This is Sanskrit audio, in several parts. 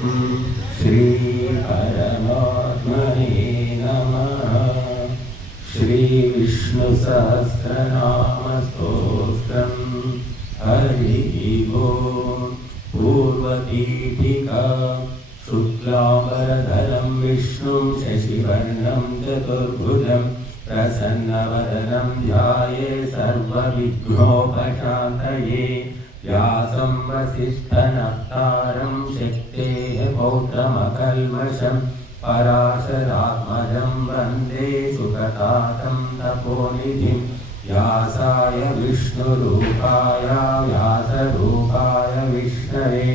श्री परमात्मने नमः। श्री विष्णु सहस्रनाम स्तोत्रम् हरिः ओम्। पूर्वदीपिका शुक्लांबरधरं विष्णुं शशिवर्णं चतुर्भुजं प्रसन्नवदनं ध्यायेत् सर्वविघ्नोपशान्तये। व्यासं वसिष्ठनप्तारं शक्तेः पौत्रमकल्मषं पराशरात्मजं वन्दे सुगतातं तपोनिधिं। व्यासाय विष्णुरूपाय व्यासरूपाय विष्णवे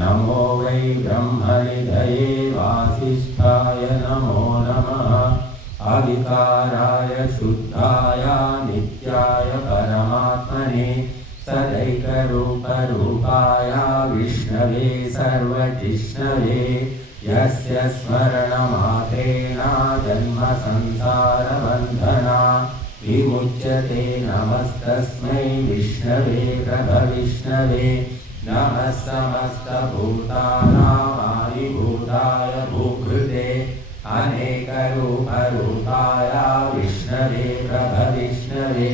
नमो वै ब्रह्मनिधये वासिष्ठाय नमो नमः। अविकाराय शुद्धाय नित्याय परमात्मने सदैकरूपरूपाय विष्णवे सर्वजिष्णवे। यस्य स्मरणमात्रेण जन्मसंसारबन्धना विमुच्यते। नमस्तस्मै विष्णवे प्रभविष्णवे। नमः समस्तभूतानामादिभूताय भूकृते अनेकरूपरूपाय विष्णवे प्रभविष्णवे।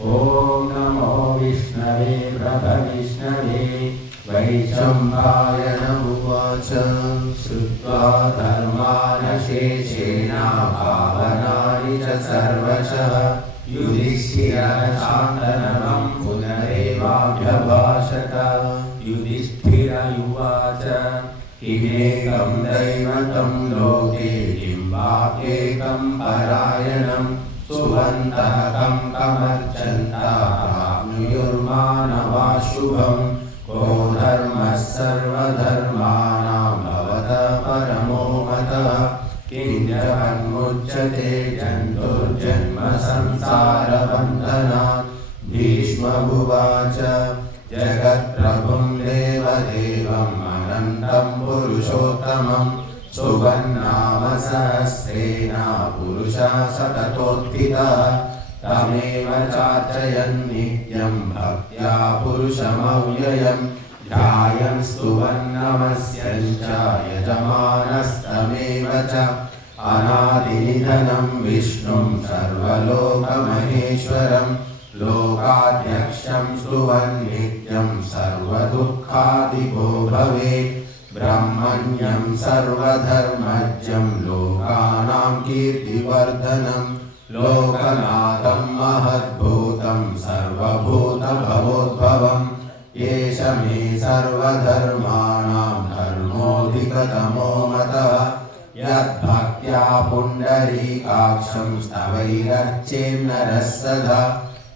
ॐ नमो विष्णवे प्रभविष्णवे। वैशम्पायन उवाच श्रुत्वा धर्मानशेषेण पावनानि च सर्वशः युधिष्ठिरशान्तनवं पुनरेवाभ्यभाषत। युधिष्ठिर उवाच किमेकं दैवतं लोके किं वाप्येकं परायणं सुवन्तः कं कमर्चन्तः प्राप्नुयुर्मानवा शुभम्। को धर्मः सर्वधर्माणां भवतः परमो मतः। किञ्चन्मुच्यते जन्तुर्जन्म संसारबन्धनात्। भीष्मोवाच जगत्प्रभुं देवदेवम् अनन्तं पुरुषोत्तमं सुबन्नाम सहस्रेण पुरुषः सततोत्थितः। तमेव चार्चयन् नित्यं भक्त्या पुरुषमव्ययम्। ध्यायन् स्तुवन्नमस्यं च यजमानस्तमेव च। अनादिनिधनं विष्णुं सर्वलोकमहेश्वरं लोकाध्यक्षं स्तुवन् नित्यं सर्वदुःखादिभो भवेत्। ब्रह्मण्यं सर्वधर्मज्ञं लोकानां कीर्तिवर्धनं लोकनाथं महद्भूतं सर्वभूतभवोद्भवम्। एष मे सर्वधर्माणां धर्मोऽधिकतमो मतः। यद्भक्त्या पुण्डरीकाक्षं स्तवैरर्चेन्नरः सदा।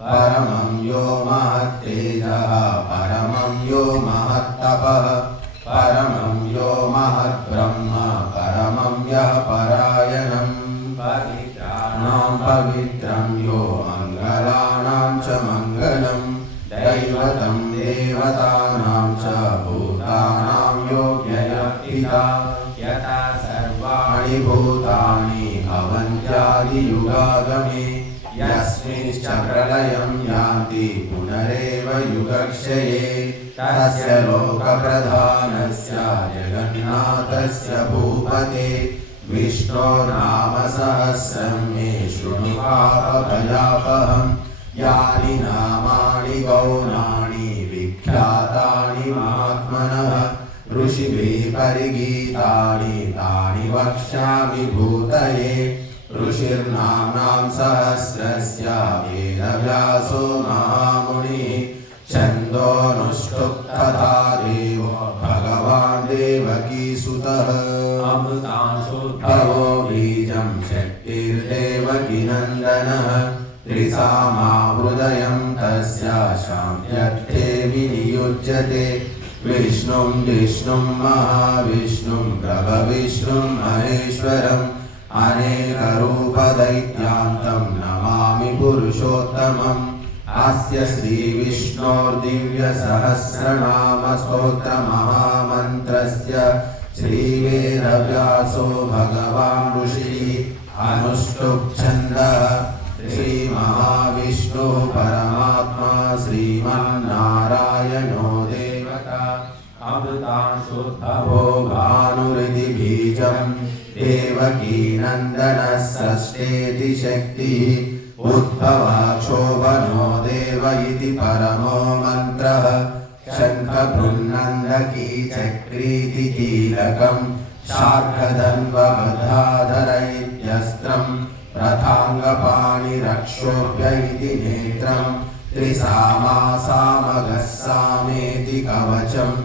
परमं यो महत्तेजः परमं यो महत्तपः परमं यो महद्ब्रह्म परमं यः परायणम्। पवित्राणां पवित्रं यो मङ्गलानां च मङ्गलम्। दैवतं देवतानां च भूतानां यो व्ययतिता। यथा सर्वाणि भूतानि भवन्त्यादियुगागमे। यस्मिंश्च प्रलयं यान्ति पुनरेव युगक्षये। तस्य लोकप्रधानस्य जगन्नाथस्य भूपते विष्णोर्नाम सहस्रं मे शृणु पापभयापहम्। यानि नामानि गौणानि विख्यातानि महात्मनः ऋषिभिः परिगीतानि तानि वक्ष्यामि भूतये। ऋषिर्नाम्नां सहस्रस्य वेदव्यासो महामुनिः। छन्दोनुष्टुप् तथा देवो भगवान् देवकीसुतः। अमृतांशोद्भवो बीजं शक्तिर्देवकीनन्दनः। त्रिसामाहृदयं तस्य शान्त्यर्थे विनियुज्यते। विष्णुं विष्णुं महाविष्णुं प्रभविष्णुं महेश्वरम्। अनेकरूपदैत्यान्तं नमामि पुरुषोत्तमम्। अस्य श्रीविष्णोर्दिव्यसहस्रनामस्तोत्रमहामन्त्रस्य श्रीवेदव्यासो भगवान् ऋषिः अनुष्टुप् श्रीमहाविष्णुः परमात्मा श्रीमन्नारायणो देवता। अमृतांशोद्भवो भानुरिति बीजम् देवकी नन्दनः षष्ठेति शक्तिः उद्भवाक्षोभनो देव इति परमो मन्त्रः शङ्खबृन्नन्दकी चक्रीति कीलकम् शार्ङ्गधन्वगदाधर इत्यस्त्रम् रथाङ्गपाणिरक्षोभ्य इति नेत्रम् त्रिसामासामगः सामेति कवचम्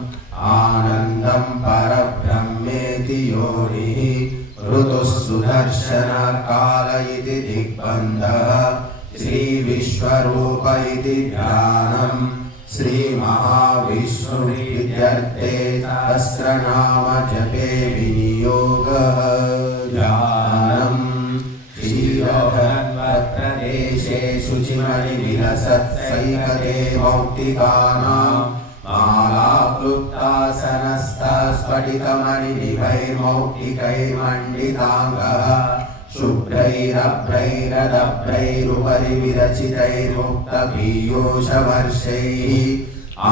आनन्दम् परब्रह्मेति योनिः ऋतुः सुदर्शन काल इति दिग्बन्धः श्रीविश्वरूप इति ध्यानम् श्रीमहाविष्णुरित्यर्थे सहस्रनाम जपे विनियोगः ध्यानम् श्रीरघुवंशप्रदेशे शुचिमणिविलसत्सैकते मौक्तिकानाम् मालाक्लुप्तासनस्तास्फटिकमणिनिभैर्मौक्तिकैर्मण्डिताङ्गः शुभ्रैरभ्रैरदभ्रैरुपरि विरचितैर्मुक्तपीयूषवर्षैः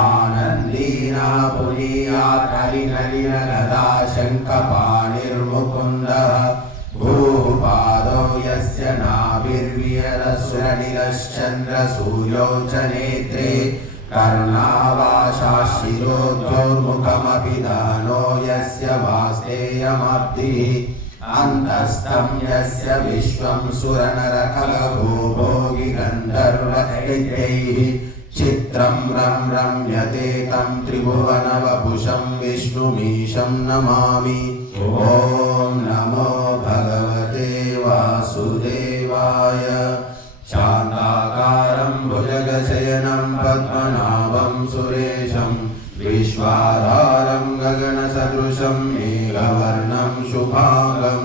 आनन्दीना पुनीयात् हरिनलिनगदा शङ्खपाणिर्मुकुन्दः भूः पादौ यस्य नाभिर्विहरसुरनिलश्चन्द्रसूर्यौ च नेत्रे कर्णावाशाशिरोद्योर्मुखमपि दानो यस्य वास्तेयमब्धिः अन्तस्तं यस्य विश्वं सुरनरखलभो भोगि गन्धर्वदैत्यैः चित्रं रम्यते तं त्रिभुवनवपुषं विष्णुमीशं नमामि ॐ नमो भगवते वासुदेवाय शान्ताकारं भुजगशयनं पद्मनाभं सुरेशं विश्वाधारं गगनसदृशं मेघवर्णं शुभांगं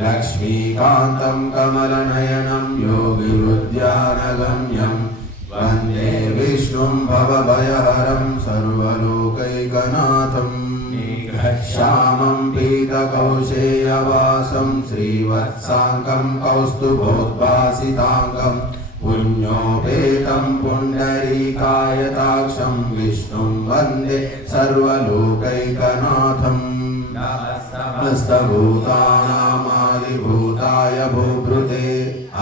लक्ष्मीकान्तं कमलनयनं योगिवृद्यानगम्यं वन्दे विष्णुं भवभयहरं सर्वलोकैकनाथं श्यामं पीतकौशेयवासं श्रीवत्साङ्गं कौस्तुभोद्भासिताङ्गं पुण्योपेतं पुण्डरीकायताक्षं विष्णुं वन्दे सर्वलोकैकनाथम् समस्तभूतानामादिभूताय भूभृते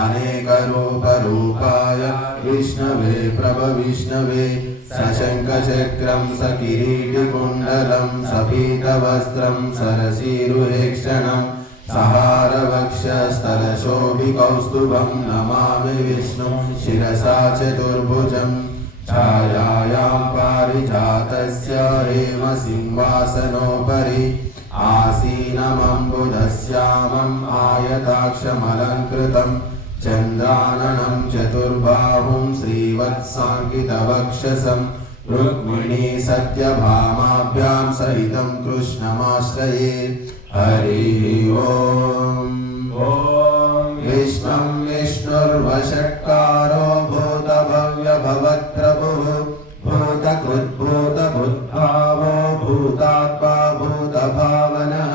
अनेकरूपरूपाय विष्णवे प्रभविष्णवे सशङ्खचक्रं सकिरीटिकुण्डलं सपीतवस्त्रं सरसीरुहेक्षणं सहारवक्षस्थलशोभिकौस्तुभं नमामि विष्णुं शिरसा चतुर्भुजं छायायां पारिजातस्य हेमसिंहासनोपरि आसीनमम्बुधश्यामम् आयताक्षमलङ्कृतं चन्द्राननं चतुर्बाहुं श्रीवत्साङ्कितवक्षसं रुक्मिणी सत्यभामाभ्यां सहितं कृष्णमाश्रये हरिः ॐ विष्णुं विष्णुर्वषट्कारो भूतभव्यभवत्प्रभुः भूतकृद्भूतभुद्भावो भूतात्मा भूतभावनः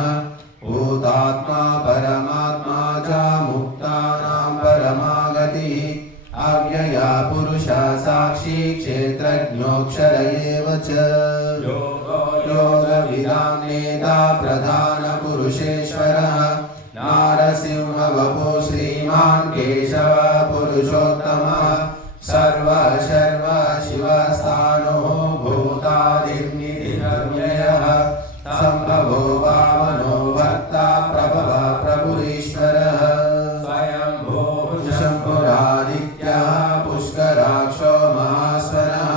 भूतात्मा परमात्मा च मुक्तानां परमागतिः अव्यया पुरुषा साक्षी क्षेत्रज्ञोऽक्षर एव च योगविदां नेता प्रधानपुरुषेश्वरः नारसिंहवपो श्रीमान् केशव पुरुषोत्तमः सर्वशर्व शिवस्थानो भूतादिर्निधिरव्ययः सम्भवो वामनो भक्ता प्रभव प्रभुरीश्वरः स्वयंभूः शम्भुरादित्यः पुष्कराक्षो महास्वरः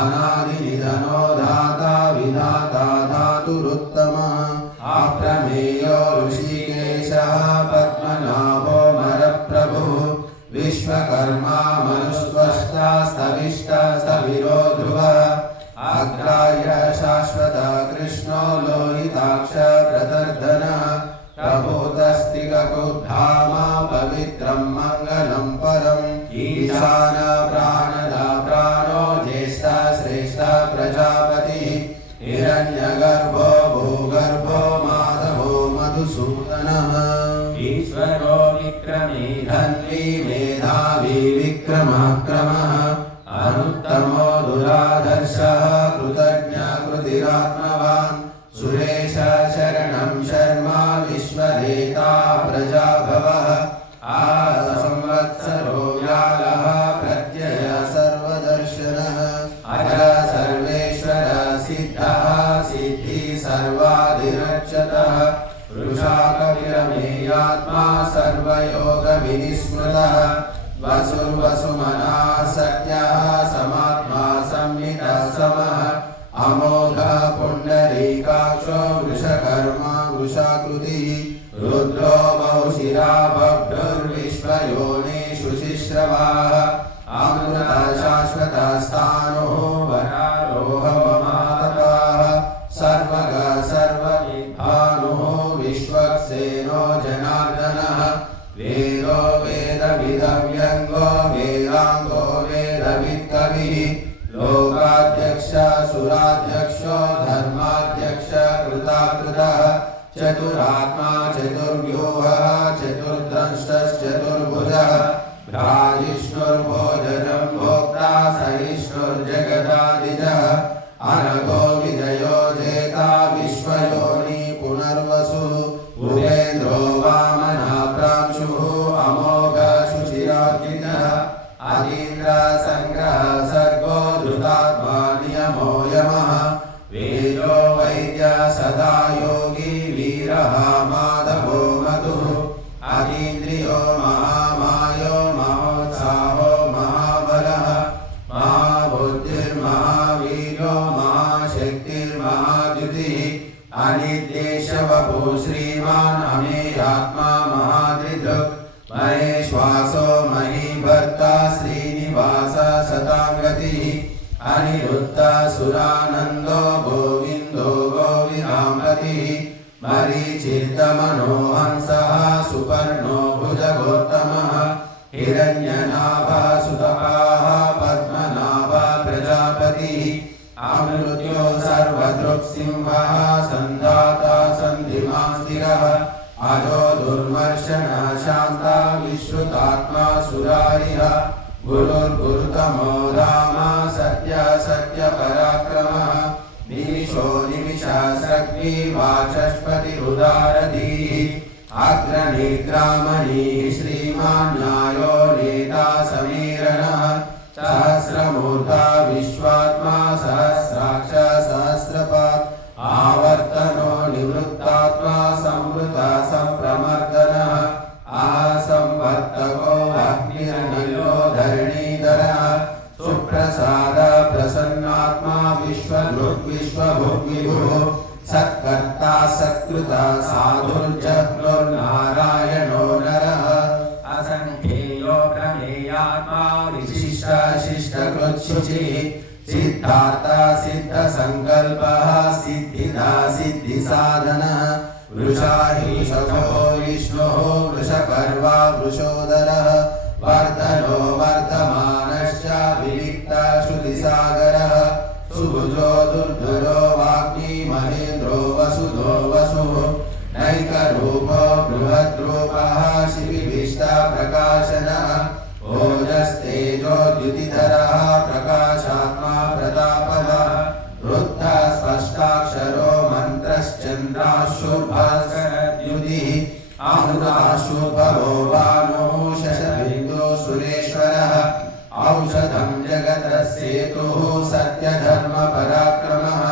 अनादिनिधनो धाता विधाता धातुरुत्तमः अप्रमेयो ऋषिकेशः पद्मनाभो मरप्रभुः विश्वकर्मा मनुस्वष्टा स्तविष्टा स्थविरो ध्रुवः अग्राह्य शाश्वत कृष्णो लोहिताक्ष प्रदर्दनः प्रभूतस्तिककुद्धामा पवित्रं मङ्गलं परम् ईशान प्राणदा प्राणो ज्येष्ठा श्रेष्ठा प्रजापतिः हिरण्यगर्भो भूगर्भो माधवो मधुसूदनः ईश्वरो विक्रमी धन्वी मेधावी विक्रमः अनुत्तमो दुराधर्षः कृतज्ञ कृतिरात्मवान् सर्वात्मा सर्वयोगविनिस्मृतः वसुर्वसुमनः सत्यः समात्मा संहितः समः अमोघः पुण्डरीकाक्षो वृषकर्मा वृषाकृतिः रुद्रो बहुशिरा बभ्रुर्विश्वयोनिषु शिश्रवाः अमृतः शाश्वतः स्थाणुः वरारोहमहातपाः सर्वगः सर्वविद्भानुः विश्वक्सेनो जनार्दनः वेदो वेदविदव्यङ्गो वेदाङ्गो वेदवित्कविः लोकाध्यक्ष सुराध्यक्षो धर्माध्यक्ष कृताकृतः चतुरात्मा चतुर्व्यूहः चतुर्द्रष्टश्चतुर्भुजः भ्राजिष्णुर्भोजनं भोक्ता सहिष्णुर्जगदादिजः अनघो विजयो जेता विश्वयोनि पुनर्वसुः भूपेन्द्रो वामनः प्रांशुः अमोघ शुचिरार्जितः अतीन्द्रसङ्ग्रहः सर्गो धृतात्मा नियमो यमः वेदो वैद्य सदा योगी वीरः माधवो मधुः अतीन्द्रियो महामायो महोत्साहो महाबलः महाबुद्धिर्महावीरो महाशक्तिर्महाद्युतिः अनिर्देशवपुः श्रीमान् अमेयात्मा महादृदृक् महेश्वासो महीभर्ता श्रीनिवास सतां गतिः अनिरुद्धः सुरानन्दो गोविन्दो गोविदाम्पतिः मरीचिर्दमनोहंसः सुपर्णो भुजगोत्तमः हिरण्यनाभः सुतपाः पद्मनाभः प्रजापतिः अमृत्यो सर्वदृक्सिंहः सन्धाता सन्धिमां स्थिरः अजो दुर्मर्शनः शान्ता विश्रुतात्मा सुरारिः गुरुर्गुरुतमो राम सत्य सत्यपराक्रमः निमिषो निमिषास्रग्वी वाचस्पतिरुदारधीः अग्रनिग्रामणीः श्रीमान् न्यायो नेता समीरणः सहस्रमूर्धा विश्वात्मा सहस्राक्ष सहस्रपात् आवर्तनो निवृत्तात्मा संवृता संप्रमर्दनः आसंवर्तको अग्निर्निलो धरणीधरः सुप्रसाद प्रसन्नात्मा विश्वभुग्विभुः सत्कर्ता सत्कृता साधुर्जग्नुर्नारायणो नरः असङ्ख्येयो प्रमेयात्मा विशिष्ट शिष्टकृच्छुचिः सिद्धार्था सिद्धसङ्कल्पः सिद्धिदा सिद्धिसाधनः वृषाहीशो विष्णुः वृषपर्वा वृषोदरः वर्धनो वर्धमानश्च विविक्तश्रुतिसागरः सुभुजो दुर्धरो वाग्मी महेन्द्रो वसुधो वसुः नैकरूपो बृहद्रूपः शिविविष्टप्रकाशनः ओजस्तेजो द्युतिधरः प्रकाशात्मा प्रतापः वृद्धः स्पष्टाक्षरो मन्त्रश्चन्द्राशुभद्युतिः अमृताशुभवो भानुः शशबिन्दो सुरेश्वरः औषधं जगतस्येतुः सत्यधर्मपराक्रमः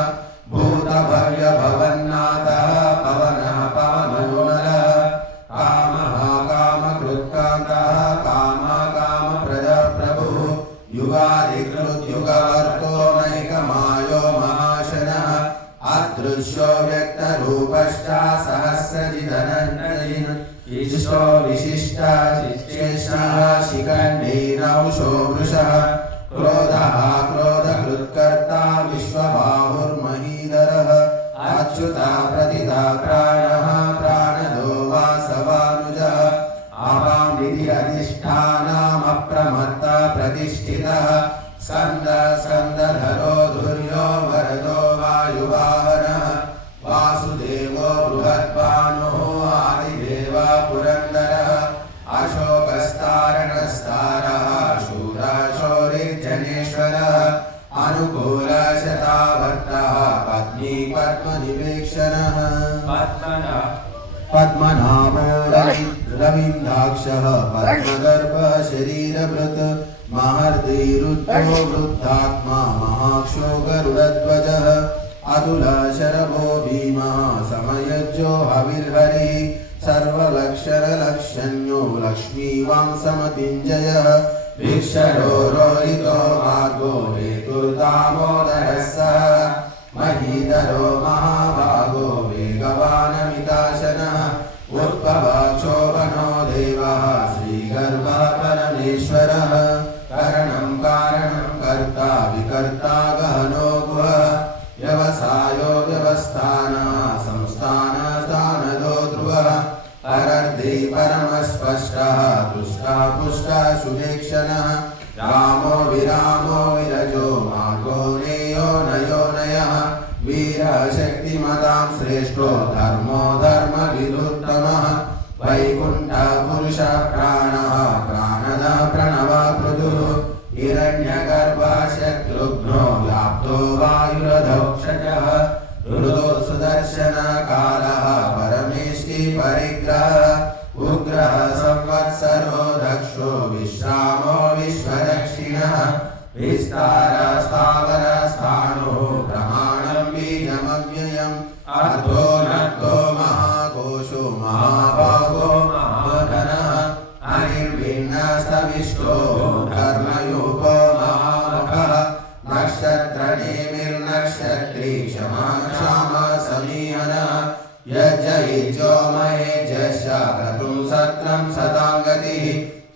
भूतभव्यभवन्नाथः पवनः पवनोनरः कामः कामकृत्कान्तः कामप्रदप्रभुः युगादिकृद्युगवर्तो नैकमायो महाशनः अदृश्यो व्यक्तरूपश्च सहस्रजिदनन्दयिन् इष्टो विशिष्टशिष्टेष्णः शिखण्डीनौषो वृषः क्रोधः क्रोधकृत्कर्ता विश्वबाहुर्महीधरः अच्युतः प्रतितः प्राणः प्राणदो वासवानुजः आवां अधिष्ठानमप्रमत्ता प्रतिष्ठितः स्कन्दधरो धुर्यो वरदो वायुवाहनः वासुदेवो बृहद्भानुः आदिदेवः पुरन्दरः अशोकस्तारणस्तारः शूरशौरिर्जनेश्वरः अनुकूलशतावर्तः पत्नी पद्मनिवेक्षणः पद्मनाभो रविन्दाक्षः पद्मगर्भः शरीरभृत् महर्षिरुद्रो वृद्धात्मा महाक्षो गरुडध्वजः अतुलशरभो भीमः समयज्जो हविर्हरिः सर्वलक्ष लक्षणलक्षण्यो लक्ष्मीवांसमतिञ्जयः भिक्षरो रोहितो मार्गो हेतुर्दामोदरः सः महीधरो महाभागो वेगवानमिताशनः उत्पवाक्षोभनो देवः श्रीगर्भः परमेश्वरः करणं कारणं कर्ता विकर्ता गहनो गुहः व्यवसायो व्यवस्थानः संस्थानस्थानदो ध्रुवः परर्धि परमस्पष्टः तुष्टः पुष्टः सुवेक्षणः रामो विरामो विरजो मार्गो नेयो नयो नयः वीरः शक्तिमतां श्रेष्ठो धर्मो धर्मविरुत्तमः वैकुण्ठः पुरुषः प्राणः प्राणदः प्रणवः पृथुः हिरण्यगर्भः शत्रुघ्नो व्याप्तो वायुरधोक्षजः हृदो सुदर्शनः कालः परमेष्टि परिग्रहः उग्रः संवत्सरो दक्षो विश्रामो विश्वदक्षिणः विस्तारः स्थावरः स्थाणुः प्रमाणं बीजमव्ययम् अर्धो नद्धो महाकोशो महाभागो महाधनः अनिर्भिन्नस्तविष्टो कर्मयोगो महामुखः नक्षत्रनेमिर्नक्षत्री क्षमा क्षमा समीहनः यज्जयिजो महेजश्च क्रतुं सत्रं सतां गतिः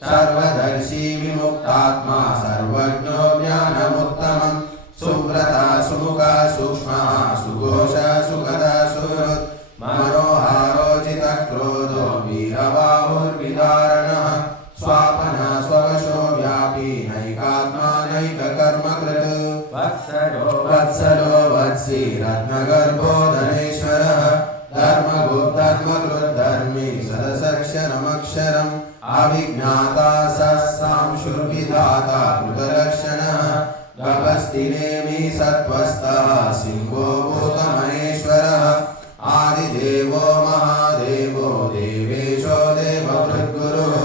सर्वदर्शी विमुक्तात्मा सर्वज्ञो ज्ञानमुत्तमं सुव्रता सुमुखा सूक्ष्मः सुघोषः सुखदः सुहृत् मनोहारोचितक्रोधो वीरबाहुर्विदारणः स्वापनः स्ववशो व्यापी नैकात्मा नैककर्मकृत् वत्सलो वत्सी रत्नगर्भो धनेश्वरः धर्मकृद्धर्मी सदसक्षरमक्षरम् अविज्ञाता सांशुर्विधाता कृतलक्षणः गभस्तिनेमि सत्त्वस्थः सिंहो भूतमहेश्वरः आदिदेवो महादेवो देवेशो देवभृद्गुरुः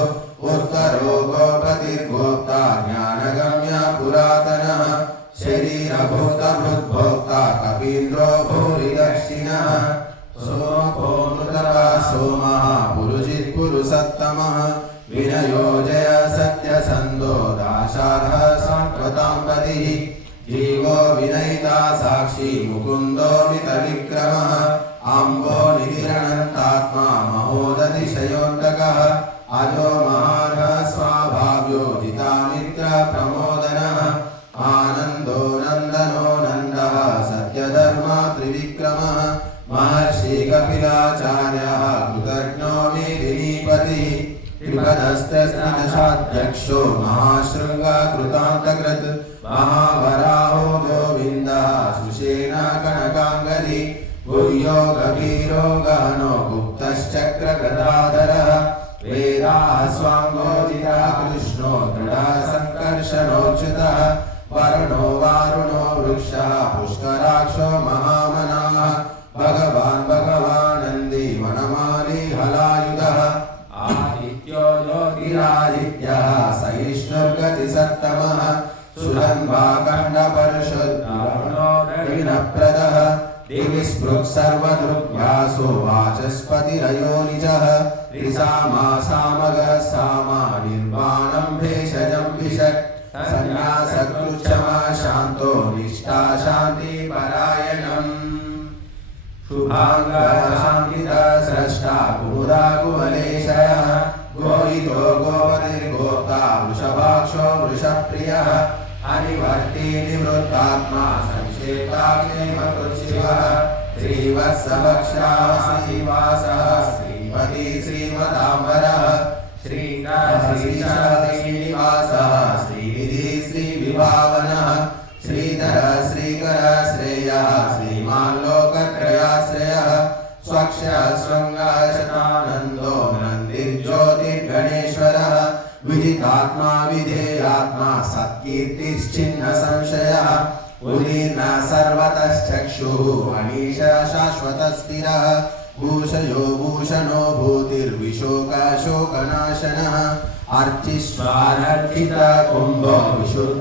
उत्तरो गोपतिर्गोप्ता ज्ञानगम्य पुरातनः शरीरभूतभृद्भोक्ता कपीन्द्रो भूरिदक्षिणः सोमो मृतपः सोमः पुरुषित्पुरुषोत्तमः विनयो जय सत्यसन्धो दाशार्हः सात्वतां पतिः जीवो विनयिता साक्षी मुकुन्दो मितविक्रमः अम्बो निधिरनन्तात्मा महोदतिशयोऽन्तकः अजो महार्हः स्वाभाव्यो जितामित्रप्रमोदनः आनन्दो नन्दनो नन्दः सत्यधर्मा त्रिविक्रमः महर्षि कपिलाचार्यः कृतज्ञो मेदिनीपतिः त्रिपदस्त्रस्नादशाध्यक्षो महाशृङ्गः कृतान्तकृत् महावराहो गोविन्दः सुषेण कनकाङ्गदी गुह्यो गभीरो गहनो गुप्तश्चक्रगदाधरः वेदाः स्वाङ्गोजितः कृष्णो दृढः सङ्कर्षणोच्युतः वरुणो वारुणो वृक्षः पुष्कराक्षो महामनाः भगवानन्दी वनमाली हलायुधः आदित्यो ज्योतिरादित्यः सहिष्णुर्गतिसत्तमः सुरन्वाकण्डपरिशुद्धो रविनप्रदः दिवि स्पृक् सर्वदृग्भ्यासो वाचस्पतिरयो निजः त्रिसामा सामा निर्वाणं भेषजं विषक् सन्न्यासकृच्छमा शान्तो निष्ठा शान्तिपरायणम् शुभाङ्गः शान्तिदः स्रष्टा कुमुदा कुवलेशयः गोहितो गोपतिर्गोप्ता वृषभाक्षो वृषप्रियः अनिवर्ती निवृत्तात्मा संक्षेपाग्निमकृच्छिवः श्रीवत्सभक्षाः श्रीवासः श्रीपति श्रीमताम्बरः श्रीनिवासः श्रीनिधि श्रीविभावनः श्रीधर श्रीकर श्रेयः श्रीमान् लोकत्रयाश्रयः स्वक्ष शृङ्गाशतानन्दो नन्दिर्ज्योतिर्गणेश्वरः विदितात्मा विधेयात्मा सत्कीर्तिश्चिह्न संशयः उदीर्ण सर्वतश्चक्षुः अनीश शाश्वतस्थिरः भूषयो भूषणो भूतिर्विशोकशोकनाशनः अर्चिष्वानर्चित कुम्भो विशुद्ध